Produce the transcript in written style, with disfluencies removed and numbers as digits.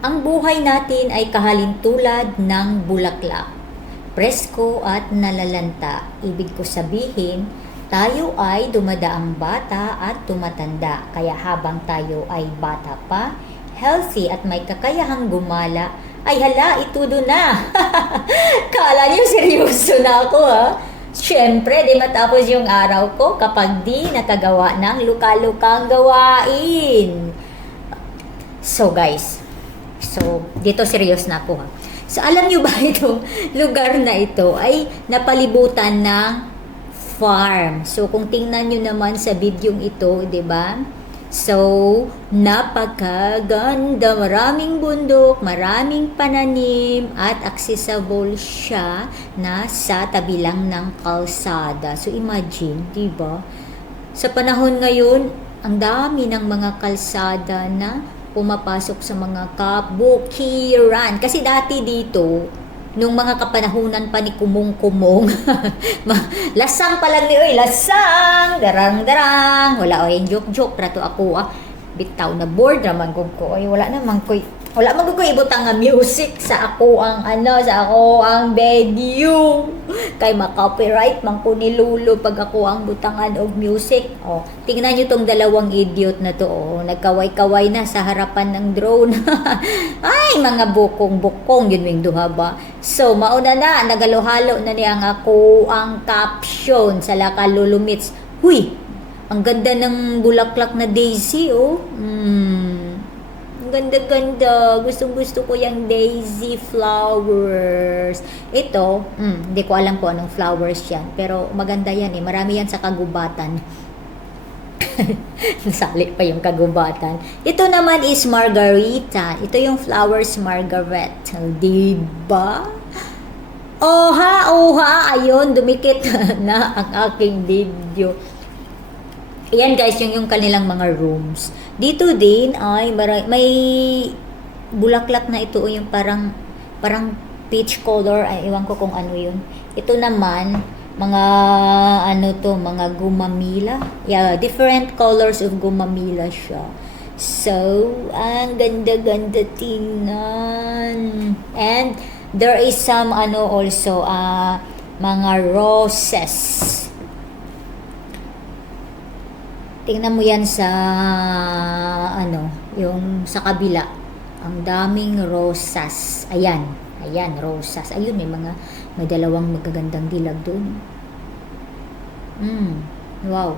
Ang buhay natin ay kahalintulad ng bulaklak, presko at nalalanta. Ibig ko sabihin, tayo ay dumadaang bata at tumatanda. Kaya habang tayo ay bata pa, healthy at may kakayahang gumala, ay hala, itudo na. Kala niyo seryoso na ako ha? Siyempre, di matapos yung araw ko kapag di nakagawa ng luka-lukang gawain. So guys, dito serious na ako ha. So alam nyo ba itong lugar na ito ay napalibutan ng farm. So kung tingnan nyo naman sa videong ito, di ba? So, napakaganda, maraming bundok, maraming pananim, at accessible siya na sa tabi lang ng kalsada. So, imagine, di ba? Sa panahon ngayon, ang dami ng mga kalsada na pumapasok sa mga kabukiran. Kasi dati dito, nung mga kapanahunan pa ni Kumong-Kumong, lasang pa lang ni oy, lasang, darang-darang, wala oy, joke-joke, rato ako bitaw na board naman ko, oy, wala man ko ibutang nga music sa ako ang video, kay ma-copyright man ko ni Lulu pag ako ang butangan og music. Tingnan nyo tong dalawang idiot na to, nagkaway-kaway na sa harapan ng drone. Ay, mga bukong-bukong yun wing duha ba. So, mauna na, nagalo-halo na niya ang ako ang caption sa Lakalulumits. Huy, ang ganda ng bulaklak na daisy, Ang ganda-ganda. Gustong-gusto ko yung daisy flowers. Ito, hindi ko alam kung anong flowers yan. Pero maganda yan Marami yan sa kagubatan. Nasali pa yung kagubatan. Ito naman is margarita. Ito yung flowers margaret. Diba? Oha. Ayun, dumikit na ang aking video. Ayan guys, yung kanilang mga rooms. Dito din ay may bulaklak na ito, yung parang peach color. Ay, iwan ko kung ano yun. Ito naman, mga gumamila. Yeah, different colors of gumamila siya. So, ang ganda-ganda tingnan. And there is some also mga roses. Tingnan mo yan sa yung sa kabila. Ang daming rosas. Ayan, rosas. Ayun, may dalawang magagandang dilag doon. Wow.